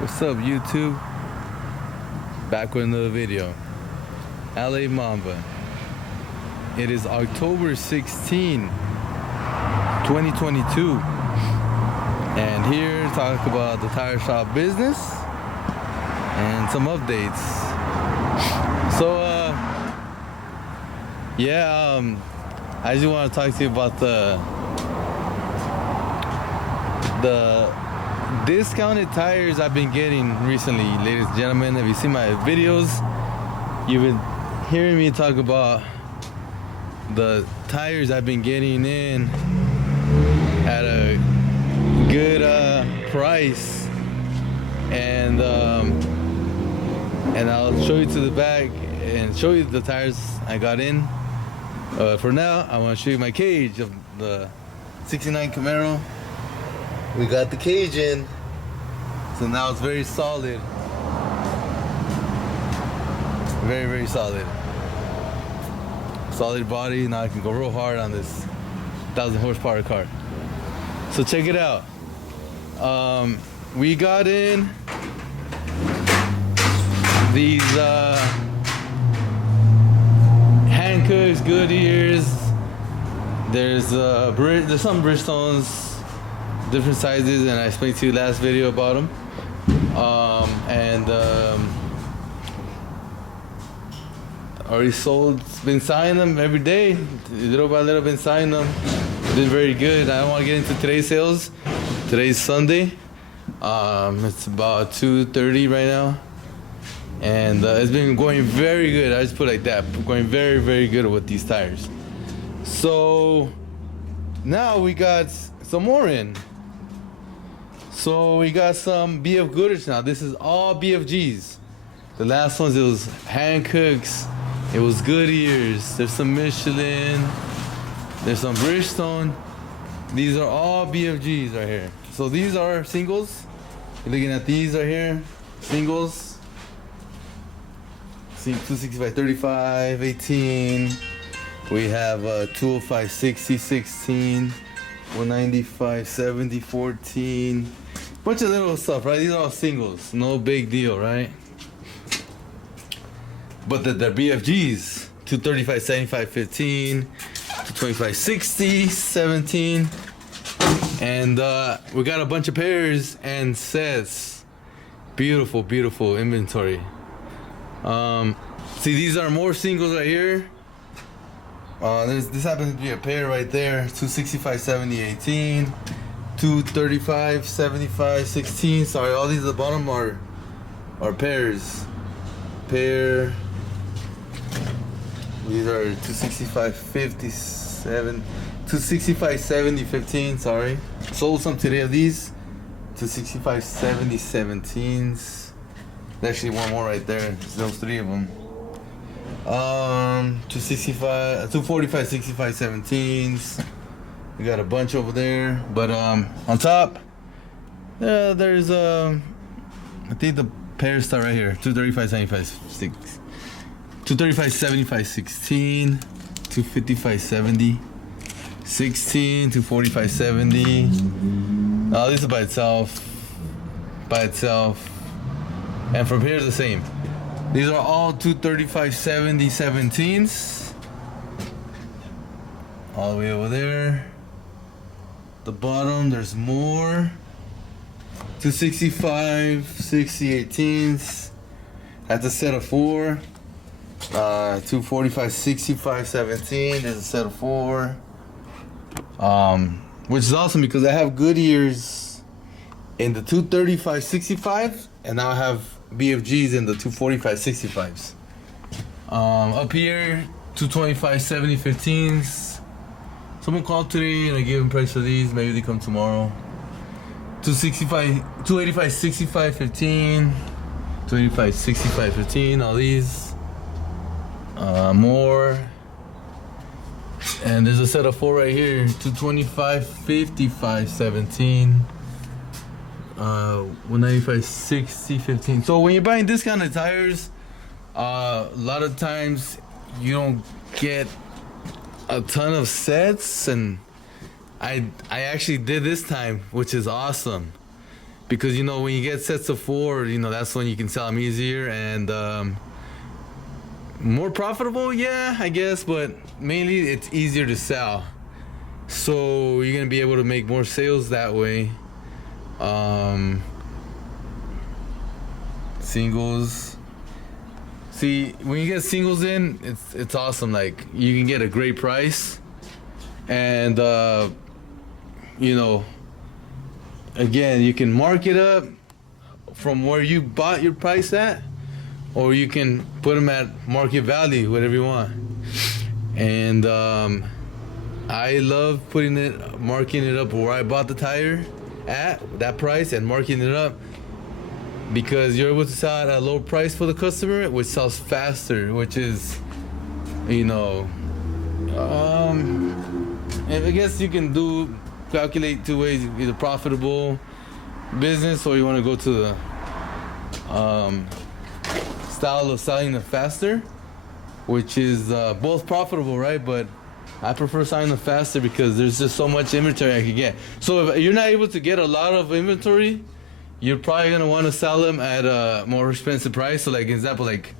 What's up, YouTube? Back with another video. LA Mamba. It is October 16, 2022. And here to talk about the tire shop business and some updates. So, I just want to talk to you about the discounted tires I've been getting recently, ladies and gentlemen. If you see my videos, you've been hearing me talk about the tires I've been getting in at a good price, and I'll show you to the back and show you the tires I got in. For now, I want to show you my cage of the '69 Camaro. We got the cage in, so now it's very solid. Very, very solid. Solid body. Now I can go real hard on this 1,000 horsepower car. So check it out. We got in these Hancocks, Goodyears. There's some Bridgestones, different sizes, and I explained to you last video about them. Already sold, been signing them every day, little by little, been signing them. Been very good. I don't want to get into today's sales. Today's Sunday. It's about 2:30 right now, and it's been going very good. I just put it like that, going very, very good with these tires. So now we got some more in. So we got some BF Goodrich now. This is all BFGs. The last ones, it was Hancocks, it was Goodyears, there's some Michelin, there's some Bridgestone. These are all BFGs right here. So these are singles. You're looking at these right here, singles. See, 265 35 18. We have 205 60 16. 195 70 14. Bunch of little stuff, right? These are all singles, no big deal, right? But they're BFGs. 235 75 15, 225 60 17, and we got a bunch of pairs and sets. Beautiful, beautiful inventory. See, these are more singles right here. This happens to be a pair right there. 265 70 18, 235 75 16. Sorry, all these at the bottom are pairs. Pair. These are 265 57, 265 70 15. Sorry, sold some today of these. 265 70 17s. There's actually one more right there. Those three of them. 265, 245 65 17s. We got a bunch over there, but on top, there's I think the pairs start right here. 235 75 6, 235 75 16, 255 70 16, 245 70. Oh, this is by itself, and from here the same. These are all 235 70 17s. All the way over there. The bottom, there's more. 265 60 18s. That's a set of 4. 245 65 17. There's a set of 4. Which is awesome because I have Goodyears in the 235 65, and now I have BFGs in the 245 65s. Up here, 225 70 15s. Someone called today and I gave them price for these. Maybe they come tomorrow. 285 65 15, 285 65 15. All these. More. And there's a set of 4 right here. 225 55 17. 195 60 15. So when you're buying discounted tires, a lot of times you don't get a ton of sets, and I actually did this time, which is awesome. because when you get sets of 4, that's when you can sell them easier and more profitable. Yeah, I guess, but mainly it's easier to sell. So you're gonna be able to make more sales that way. Singles. See, when you get singles in, it's awesome. Like you can get a great price, and again, you can mark it up from where you bought your price at, or you can put them at market value, whatever you want. And I love marking it up where I bought the tire at that price and marking it up, because you're able to sell at a low price for the customer, which sells faster, which is, I guess you can calculate 2 ways: either profitable business, or you want to go to the style of selling it faster, which is both profitable, right? But I prefer selling them faster because there's just so much inventory I could get. So if you're not able to get a lot of inventory, you're probably gonna want to sell them at a more expensive price. So, like example, like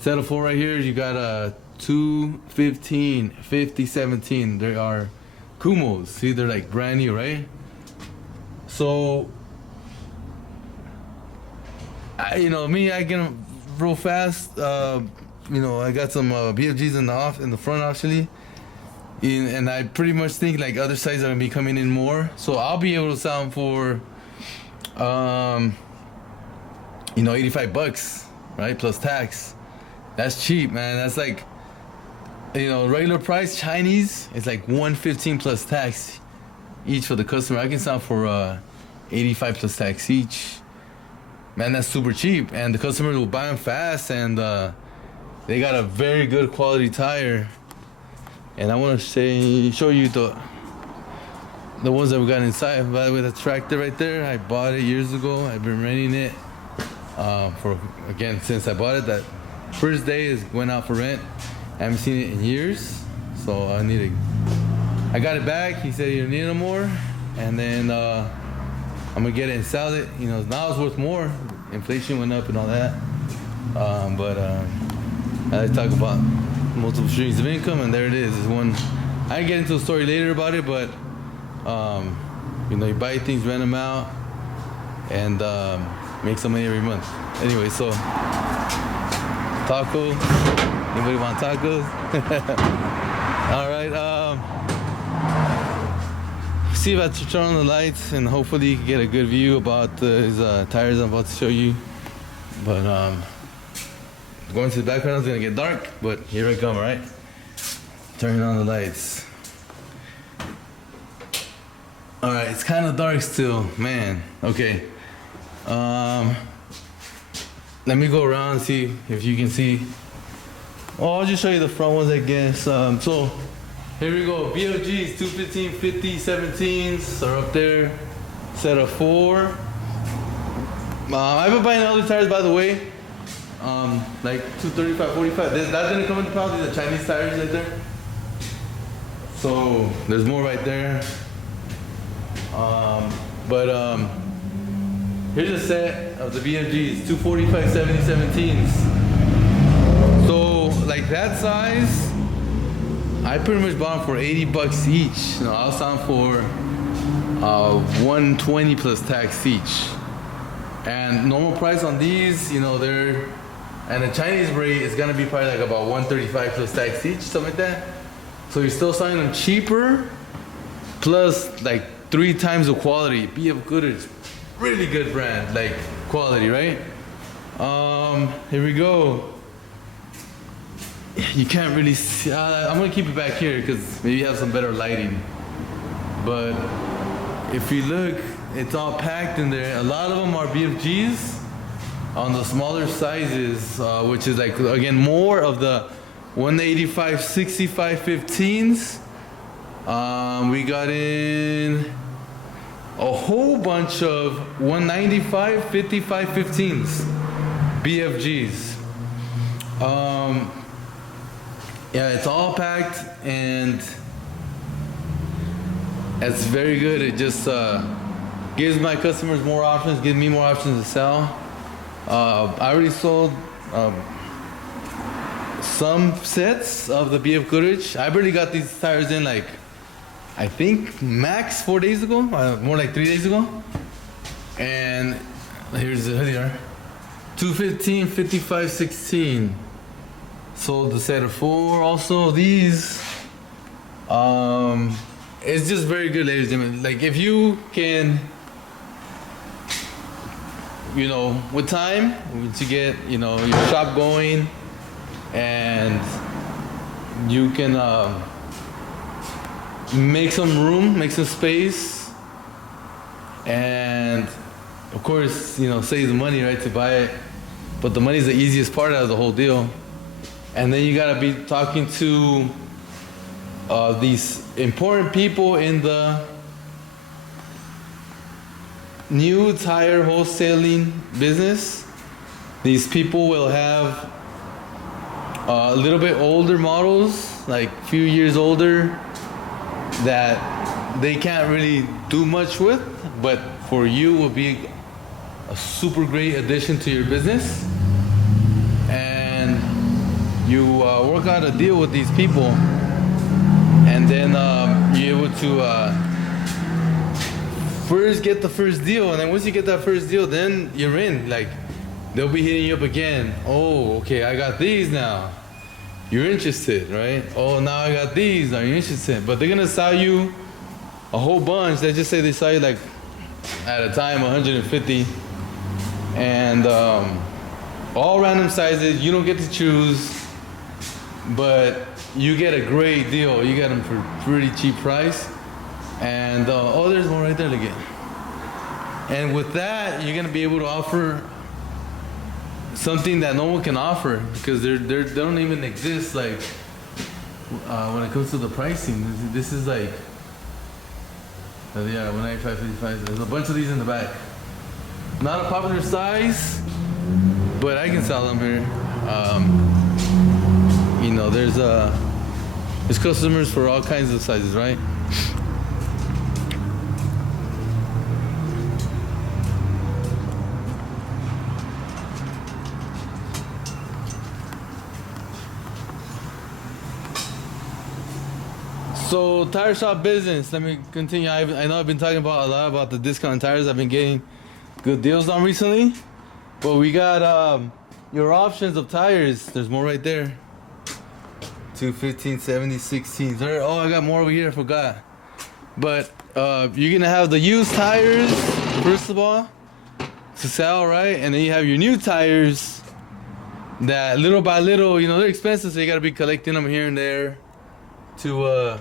set of 4 right here, you got a 215, 50, 17. There are Kumos. See, they're like brand new, right? So, I can real fast. I got some BFGs in the front actually. And I pretty much think like other sites are gonna be coming in more, so I'll be able to sell them for, $85, right, plus tax. That's cheap, man. That's like, regular price Chinese is like 115 plus tax each for the customer. I can sell for 85 plus tax each. Man, that's super cheap, and the customers will buy them fast, and they got a very good quality tire. And I want to show you the ones that we got inside. By the way, the tractor right there, I bought it years ago. I've been renting it since I bought it. That first day went out for rent. I haven't seen it in years, so I got it back. He said he didn't need no more, and then I'm gonna get it and sell it. Now it's worth more. Inflation went up and all that. But I like to talk about multiple streams of income, and there it is. It's one. I can get into a story later about it, but you buy things, rent them out, and make some money every month. Anyway, so taco. Anybody want tacos? All right. See if I turn on the lights, and hopefully you can get a good view about these tires I'm about to show you. But going to the background is gonna get dark, but here I come, all right? Turning on the lights. All right, it's kind of dark still, man. Okay. Let me go around and see if you can see. Oh, I'll just show you the front ones, I guess. So here we go. BLGs, 215, 50, 17s are up there. Set of 4. I've been buying other tires, by the way. Like 235, 45. That didn't come into pound. These are Chinese tires right there. So there's more right there. Here's a set of the BMGs, 245, 70, 17s. So like that size, I pretty much bought them for $80 each. I'll sell them for 120 plus tax each. And normal price on these, and the Chinese rate is gonna be probably like about 135 plus tax each, something like that. So you're still selling them cheaper, plus like 3 times the quality. BF Goodrich, really good brand, like quality, right? Here we go. You can't really see. I'm gonna keep it back here because maybe you have some better lighting. But if you look, it's all packed in there. A lot of them are BFGs on the smaller sizes, which is like, again, more of the 185, 65, 15s. We got in a whole bunch of 195, 55, 15s, BFGs. Yeah, it's all packed, and it's very good. It just gives my customers more options, gives me more options to sell. I already sold some sets of the BF Goodrich. I barely got these tires in like, I think max 4 days ago, more like 3 days ago. And here they are. 215, 55, 16. Sold the set of 4. Also these, it's just very good, ladies and gentlemen. Like if you can, you know, with time, to get, you know, your shop going, and you can make some room, make some space, and of course, you know, save the money, right, to buy it. But the money is the easiest part out of the whole deal. And then you gotta be talking to these important people in the new tire wholesaling business. These people will have a little bit older models, like a few years older, that they can't really do much with, but for you will be a super great addition to your business. And you work out a deal with these people, and then you're able to first get the first deal, and then once you get that first deal, then you're in. Like they'll be hitting you up again. Oh, okay, I got these now. You're interested, right? Oh, now I got these. Are you interested? But they're gonna sell you a whole bunch. Let's just say they sell you like at a time 150, and all random sizes. You don't get to choose, but you get a great deal. You get them for pretty cheap price. And oh, there's one right there, look at. And with that, you're gonna be able to offer something that no one can offer, because they don't even exist. Like when it comes to the pricing, this is like yeah, 195, 55. There's a bunch of these in the back. Not a popular size, but I can sell them here. You know, there's customers for all kinds of sizes, right? So tire shop business, let me continue. I know I've been talking about a lot about the discount tires I've been getting good deals on recently, but we got your options of tires. There's more right there. 215, 70, 16. Oh, I got more over here, I forgot. But you're gonna have the used tires first of all to sell, right? And then you have your new tires that little by little, you know, they're expensive, so you gotta be collecting them here and there to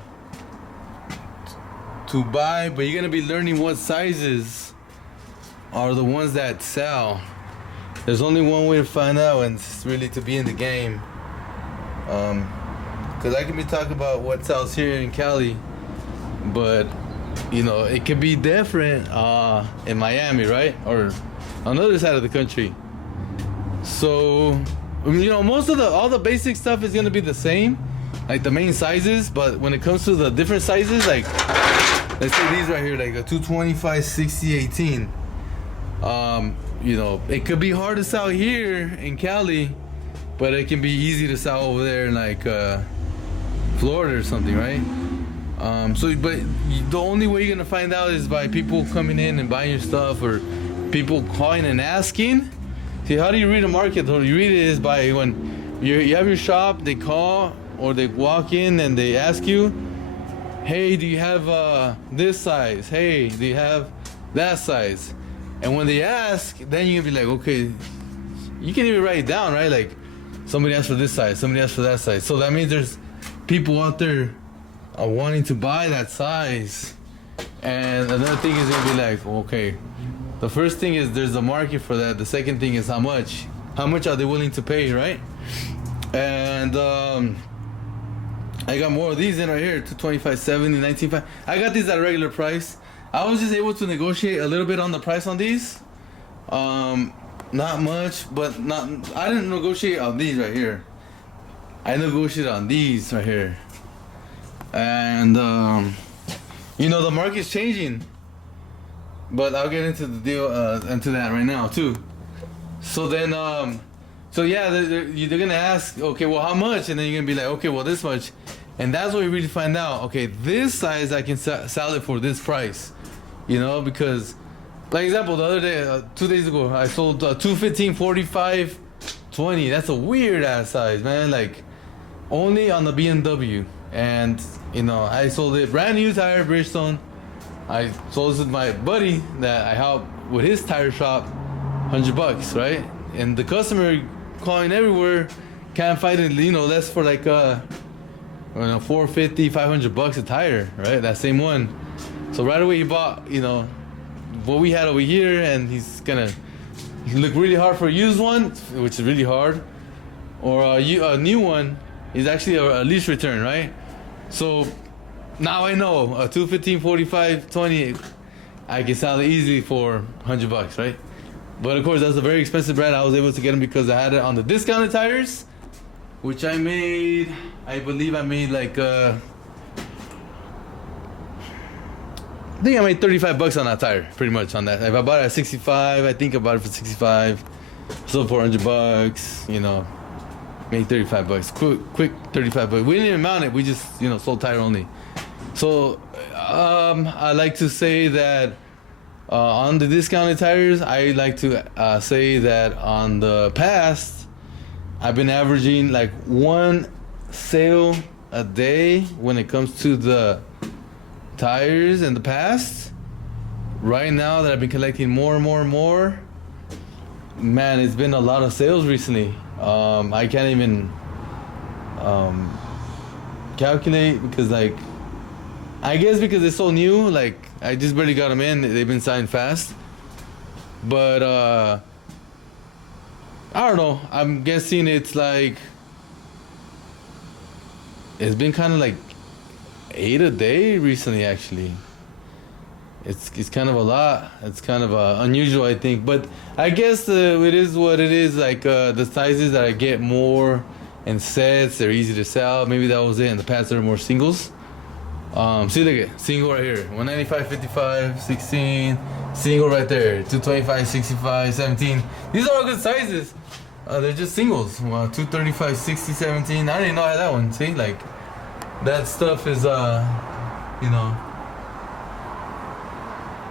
buy, but you're gonna be learning what sizes are the ones that sell. There's only one way to find out, and it's really to be in the game. Cause I can be talking about what sells here in Cali, but you know, it could be different in Miami, right? Or on the other side of the country. So, you know, all the basic stuff is gonna be the same, like the main sizes, but when it comes to the different sizes, like let's say these right here, like a 225, 60, 18. You know, it could be hard to sell here in Cali, but it can be easy to sell over there in like Florida or something, right? But the only way you're gonna find out is by people coming in and buying your stuff, or people calling and asking. See, how do you read a market? Though you read it is by when you have your shop, they call or they walk in and they ask you, hey, do you have this size? Hey, do you have that size? And when they ask, then you can be like, okay, you can even write it down, right? Like, somebody asked for this size, somebody asked for that size. So that means there's people out there wanting to buy that size. And another thing is gonna be like, okay, the first thing is there's a market for that. The second thing is how much are they willing to pay, right? And I got more of these in right here, 225, 70, 19.5. I got these at a regular price. I was just able to negotiate a little bit on the price on these. Not much, but I didn't negotiate on these right here. I negotiated on these right here. And you know, the market's changing. but I'll get into the deal into that right now too. So then so yeah, they're gonna ask, okay, well, how much? And then you're gonna be like, okay, well, this much. And that's what you really find out. Okay, this size I can sell it for this price, you know, because, like example, the other day, 2 days ago, I sold 215, 45, 20. That's a weird ass size, man. Like only on the BMW, and you know, I sold it brand new tire, Bridgestone. I sold this with my buddy that I helped with his tire shop, $100, right? And the customer calling everywhere can't find it, you know, less for like 450, $500 a tire, right? That same one. So right away he bought, you know, what we had over here, and he look really hard for a used one, which is really hard, or a new one is actually a lease return, right? So now I know a 215, 45, 20, I can sell it easily for $100, right? But of course, that's a very expensive brand. I was able to get them because I had it on the discounted tires, which I believe I made like, I think I made $35 on that tire, pretty much on that. If I bought it at 65, I think I bought it for 65, sold for $100, you know, made $35, quick $35. We didn't even mount it. We just, you know, sold tire only. So, I like to say that on the discounted tires, I like to say that on the past, I've been averaging like one sale a day when it comes to the tires in the past. Right now that I've been collecting more and more and more, man, it's been a lot of sales recently. I can't even calculate because, like, I guess because it's so new, like I just barely got them in. They've been signed fast, but I don't know. I'm guessing it's like it's been kind of like 8 a day recently. Actually, it's kind of a lot. It's kind of unusual, I think. But I guess it is what it is. Like the sizes that I get more in sets, they're easy to sell. Maybe that was it. In the past, there were more singles. See, look at single right here, 195, 55, 16, single right there, 225, 65, 17. These are all good sizes. They're just singles. 235, 60, 17. I didn't know I had that one. See, like that stuff is you know,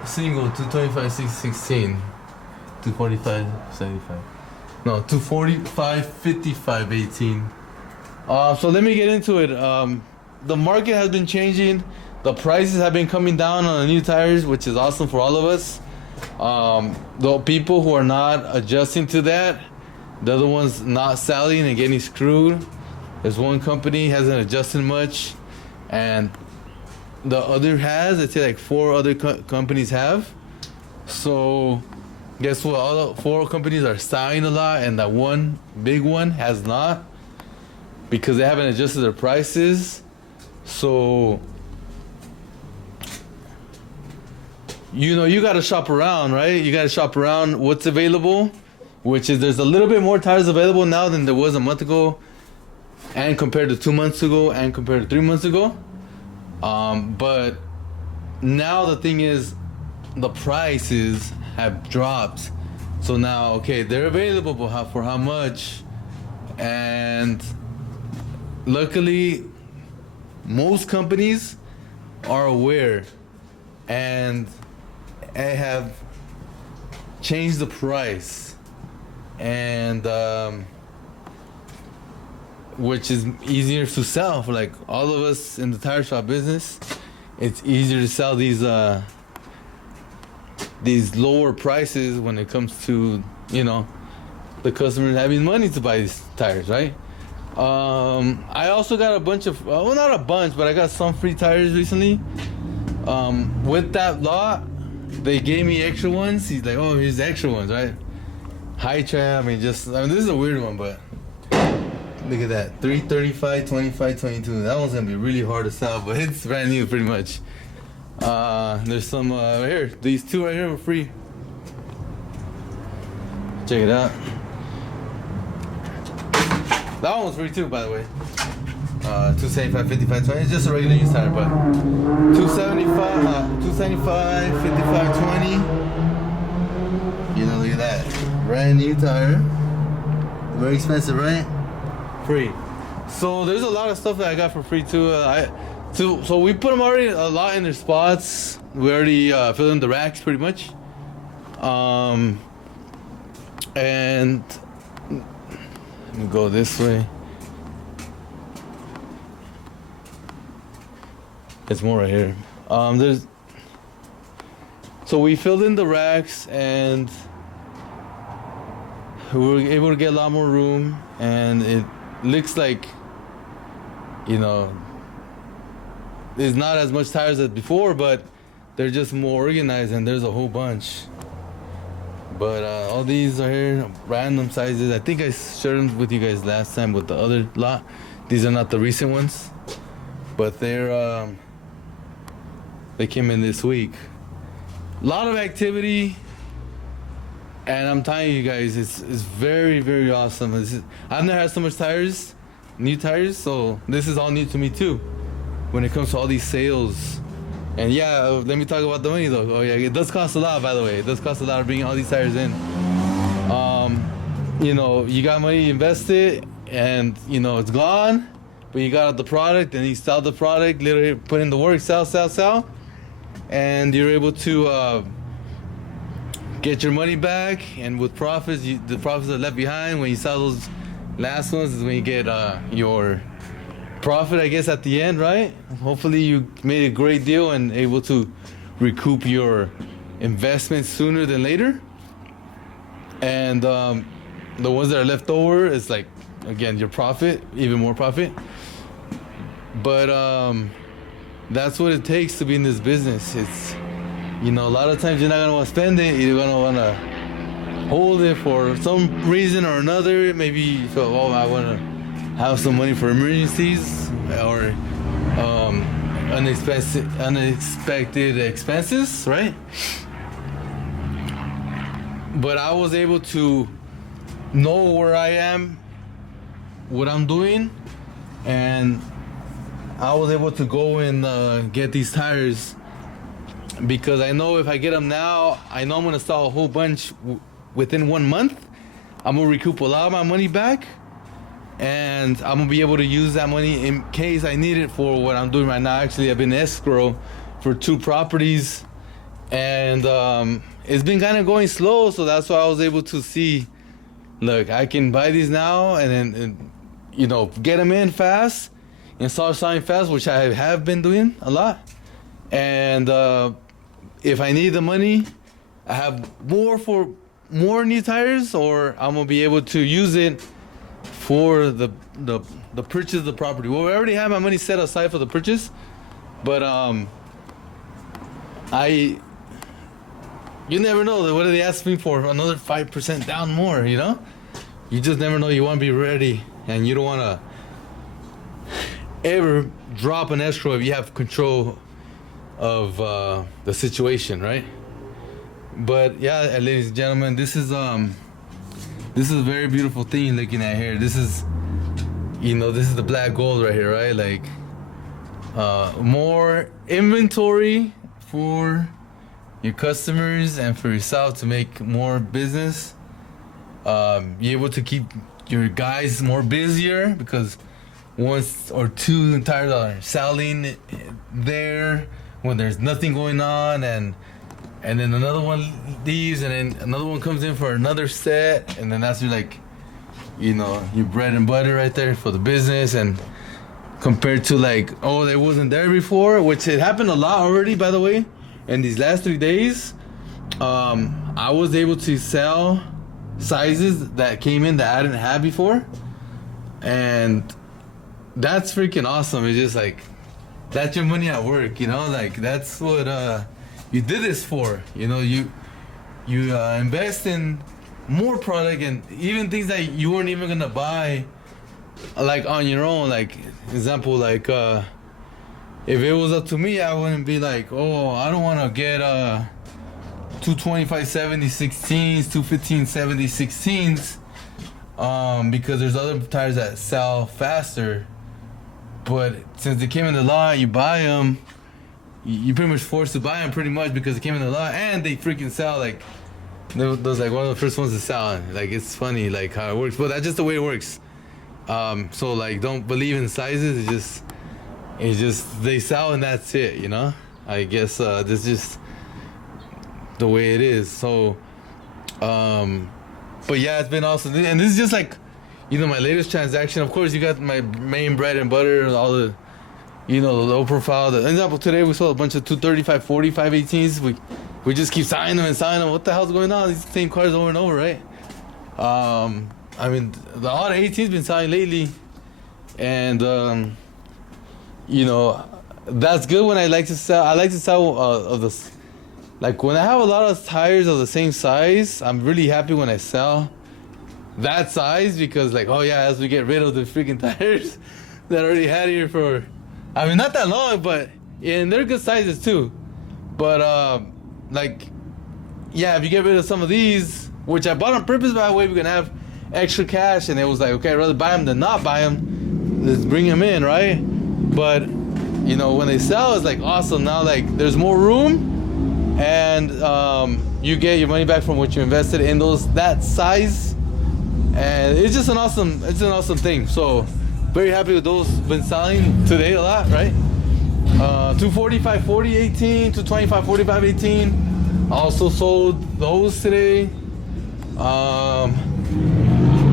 single 225, 60, 16, 245, 75. No, 245, 55, 18. So let me get into it. The market has been changing. The prices have been coming down on the new tires, which is awesome for all of us. The people who are not adjusting to that, they're the ones not selling and getting screwed. There's one company hasn't adjusted much, and the other has. I'd say like 4 other companies have. So guess what? All the 4 companies are selling a lot, and that one big one has not, because they haven't adjusted their prices. So, you know, you got to shop around, right? You got to shop around what's available, which is there's a little bit more tires available now than there was a month ago, and compared to 2 months ago, and compared to 3 months ago. But now the thing is, the prices have dropped. So now, okay, they're available, but for how much? And luckily, most companies are aware and have changed the price, and which is easier to sell for like all of us in the tire shop business. It's easier to sell these lower prices when it comes to, you know, the customers having money to buy these tires, right? I also got a bunch of, well, not a bunch, but I got some free tires recently. With that lot, they gave me extra ones. He's like, oh, here's the extra ones, right? High tram, this is a weird one, but look at that. 335, 25, 22. That one's gonna be really hard to sell, but it's brand new pretty much. There's some right here. These 2 right here were free. Check it out. That one was free too, by the way. 275, 55, 20. It's just a regular used tire, but 275, 55, 20. You know, look at that. Brand new tire. Very expensive, right? Free. So there's a lot of stuff that I got for free too. So we put them already a lot in their spots. We already filled in the racks pretty much. And let me go this way. It's more right here. So we filled in the racks and we were able to get a lot more room, and it looks like, you know, there's not as much tires as before, but they're just more organized, and there's a whole bunch. But all these are here, random sizes. I think I shared them with you guys last time with the other lot. These are not the recent ones, but they came in this week. A lot of activity, and I'm telling you guys, it's very, very awesome. I've never had so much tires, new tires, so this is all new to me too when it comes to all these sales. And yeah, let me talk about the money though. Oh yeah, it does cost a lot, by the way. It does cost a lot of bringing all these tires in. You know, you got money invested, and you know it's gone, but you got the product, and you sell the product, literally put in the work, sell, and you're able to get your money back. And with profits, the profits are left behind. When you sell those last ones is when you get your profit, I guess, at the end, right? Hopefully you made a great deal and able to recoup your investment sooner than later. And the ones that are left over is like, again, your profit, even more profit. But that's what it takes to be in this business. It's, you know, a lot of times you're not gonna want to spend it. You're gonna want to hold it for some reason or another. Maybe you feel, oh, I want to have some money for emergencies or unexpected expenses, right? But I was able to know where I am, what I'm doing, and I was able to go and get these tires, because I know if I get them now, I know I'm gonna sell a whole bunch within 1 month. I'm gonna recoup a lot of my money back, and I'm gonna be able to use that money in case I need it for what I'm doing right now. Actually, I've been escrow for 2 properties, and it's been kind of going slow, so that's why I was able to see, look, I can buy these now and then, you know, get them in fast and start selling fast, which I have been doing a lot. And if I need the money, I have more new tires, or I'm gonna be able to use it for the purchase of the property. Well, I already have my money set aside for the purchase, but you never know. What are they asking me for? Another 5% down more, you know? You just never know. You want to be ready, and you don't want to ever drop an escrow if you have control of the situation, right? But yeah, ladies and gentlemen, this is a very beautiful thing looking at here. This is, you know, this is the black gold right here, right? Like more inventory for your customers and for yourself to make more business. You're able to keep your guys more busier, because once or two tires are selling there when there's nothing going on, and then another one leaves, and then another one comes in for another set, and then that's your, like, you know, your bread and butter right there for the business. And compared to like, oh, it wasn't there before, which it happened a lot already, by the way. In these last 3 days, I was able to sell sizes that came in that I didn't have before, and that's freaking awesome. It's just like, that's your money at work, you know, like that's what you did this for. You know, you invest in more product, and even things that you weren't even gonna buy, like on your own. Like example, like if it was up to me, I wouldn't be like, oh, I don't want to get 225/70 16s, 215/70 16s, because there's other tires that sell faster. But since they came in the lot, you buy them. You pretty much forced to buy them pretty much because it came in the lot, and they freaking sell like those like one of the first ones to sell. Like it's funny like how it works, but that's just the way it works. So like don't believe in sizes. It's just they sell and that's it. You know. I guess this is just the way it is. So, but yeah, it's been awesome. And this is just like, you know, my latest transaction. Of course, you got my main bread and butter, all the, you know, the low profile. For example, today we sold a bunch of 235, 40, 518s. We just keep signing them and signing them. What the hell's going on? These same cars over and over, right? I mean, all the 18s been signed lately, and you know, that's good when I like to sell. I like to sell of the, like when I have a lot of tires of the same size. I'm really happy when I sell that size because like, oh yeah, as we get rid of the freaking tires that I already had here for, I mean, not that long, but and they're good sizes too. But like, yeah, if you get rid of some of these, which I bought on purpose by the way, we're gonna have extra cash, and it was like, okay, I'd rather buy them than not buy them. Let's bring them in, right? But you know, when they sell, it's like awesome. Now, like, there's more room, and you get your money back from what you invested in that size, and it's just an awesome thing. So, very happy with those. Been selling today a lot, right? 240, 540, 18, 225, 45, 18. Also sold those today.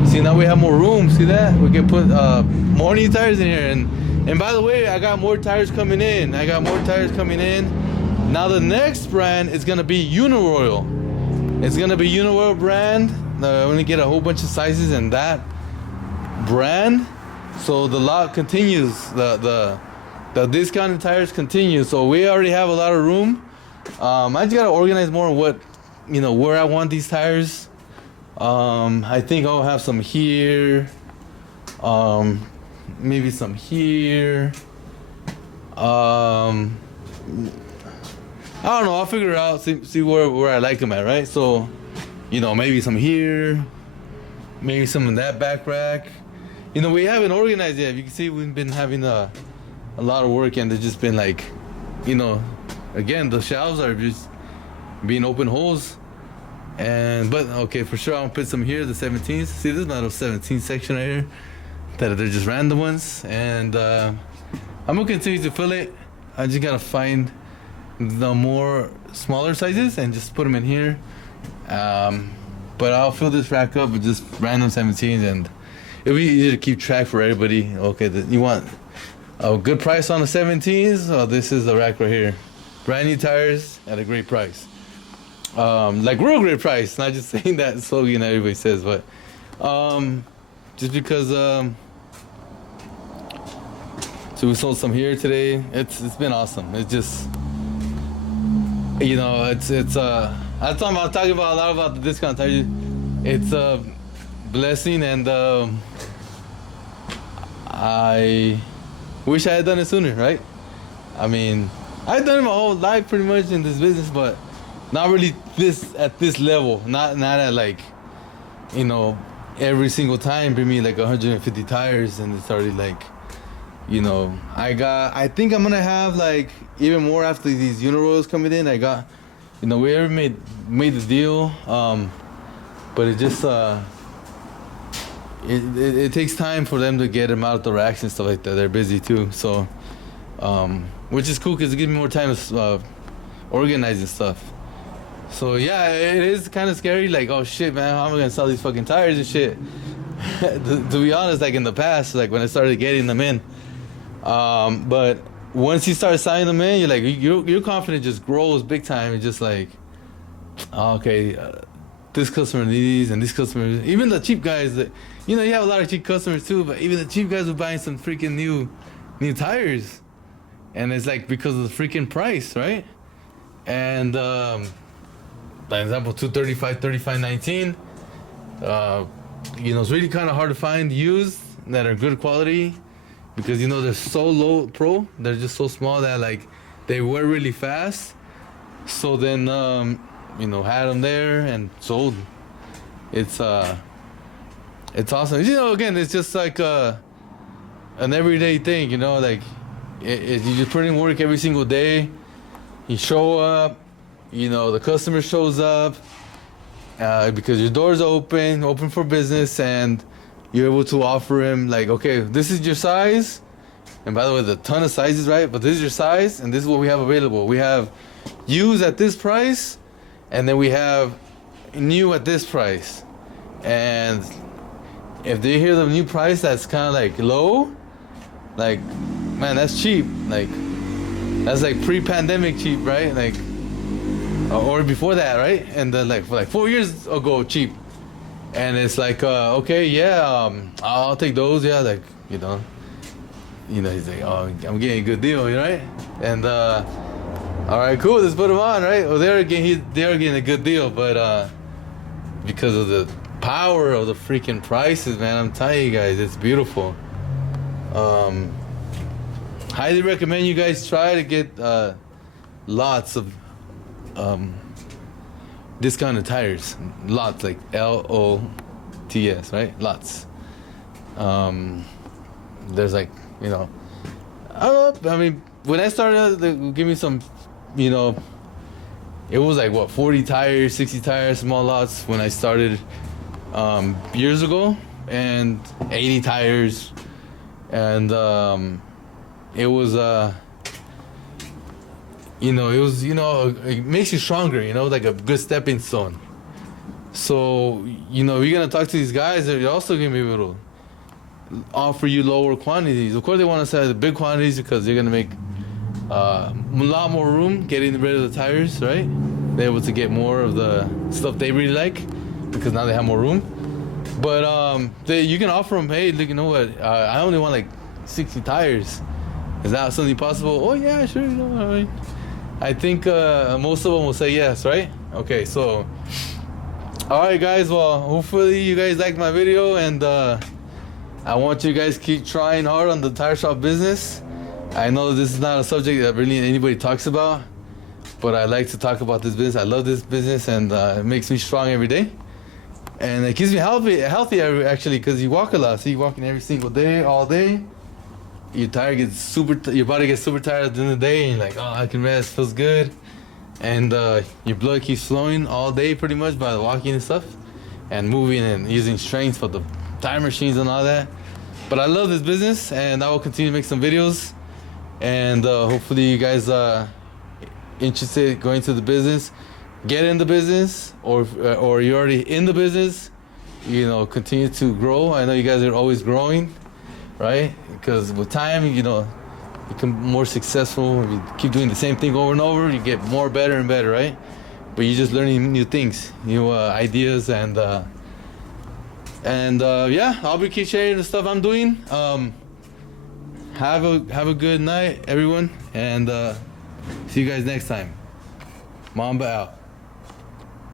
See, now we have more room. See that? We can put more new tires in here, and by the way, I got more tires coming in. Now the next brand is gonna be Uniroyal. It's gonna be Uniroyal brand. I'm gonna get a whole bunch of sizes in that brand. So the lot continues. The discounted tires continue. So we already have a lot of room. I just gotta organize more what, you know, where I want these tires. I think I'll have some here. Maybe some here. I don't know. I'll figure it out. See where I like them at, right? So, you know, maybe some here. Maybe some in that back rack. You know, we haven't organized yet. You can see we've been having a lot of work, and they've just been like, you know, again, the shelves are just being open holes. But okay, for sure, I'll put some here, the 17s. See, there's not a 17 section right here. That they're just random ones, and I'm gonna continue to fill it. I just gotta find the more smaller sizes and just put them in here. But I'll fill this rack up with just random 17s, and it'll be easier to keep track for everybody. Okay, you want a good price on the 17s? Oh, this is the rack right here. Brand new tires at a great price. Like real great price. Not just saying that slogan that everybody says, but just because. So we sold some here today. It's been awesome. It's just, you know, it's I'm talking about a lot about the discount tires. It's a blessing, and I wish I had done it sooner, right? I mean, I've done it my whole life pretty much in this business, but not really at this level. Not at like, you know, every single time bring me like 150 tires, and it's already like, you know, I think I'm gonna have like even more after these Uniroyals coming in. I got, you know, we already made the deal, but it just it takes time for them to get them out of the racks and stuff like that. They're busy too, so which is cool because it gives me more time to organize and stuff. So yeah, it is kind of scary. Like, oh shit, man, how am I gonna sell these fucking tires and shit? to be honest, like in the past, like when I started getting them in. But once you start signing them in, you're like, your confidence just grows big time. It's just like, oh, okay, this customer needs these, and this customer, even the cheap guys that, you know, you have a lot of cheap customers too, but even the cheap guys are buying some freaking new tires, and it's like because of the freaking price, right? And by example, 235, 35, 19. You know, it's really kind of hard to find used that are good quality. Because, you know, they're so low pro, they're just so small that like they wear really fast. So then, you know, had them there and sold. It's awesome. You know, again, it's just like an everyday thing, you know, like you just put in work every single day. You show up, you know, the customer shows up because your door's open for business, and you're able to offer him like, okay, this is your size. And by the way, there's a ton of sizes, right? But this is your size, and this is what we have available. We have used at this price, and then we have new at this price. And if they hear the new price that's kind of like low, like, man, that's cheap. Like, that's like pre-pandemic cheap, right? Like, or before that, right? And then like for like 4 years ago, cheap. And it's like, okay, yeah, I'll take those, yeah, like, you know, he's like, oh, I'm getting a good deal, right? And all right, cool, let's put them on, right? Well, they're getting a good deal, but because of the power of the freaking prices, man, I'm telling you guys, it's beautiful. Highly recommend you guys try to get lots of discounted tires. Lots, like LOTS, right? Lots. There's like, you know, I don't know. I mean, when I started, they would give me some, you know, it was like what, 40 tires, 60 tires, small lots when I started years ago, and 80 tires, and it was you know, it makes you stronger, you know, like a good stepping stone. So, you know, you're gonna talk to these guys, they're also gonna be able to offer you lower quantities. Of course, they want to sell the big quantities because they're gonna make a lot more room getting rid of the tires, right? They're able to get more of the stuff they really like because now they have more room. But you can offer them, hey, look, you know what? I only want like 60 tires. Is that something possible? Oh yeah, sure. You know, I mean, I think most of them will say yes, right? Okay, so all right, guys. Well, hopefully you guys liked my video, and I want you guys to keep trying hard on the tire shop business. I know this is not a subject that really anybody talks about, but I like to talk about this business. I love this business, and it makes me strong every day, and it keeps me healthy actually, because you walk a lot. So you're walking every single day, all day. Your body gets super tired at the end of the day, and you're like, oh, I can rest, feels good, and your blood keeps flowing all day pretty much by walking and stuff, and moving and using strength for the tire machines and all that. But I love this business, and I will continue to make some videos, and hopefully you guys interested in going to the business, get in the business, or you're already in the business, you know, continue to grow. I know you guys are always growing, right? Because with time, you know, you become more successful. If you keep doing the same thing over and over, you get more better and better, right? But you're just learning new things, new ideas, and yeah, I'll be keep sharing the stuff I'm doing. Have a good night, everyone, and see you guys next time. Mamba out.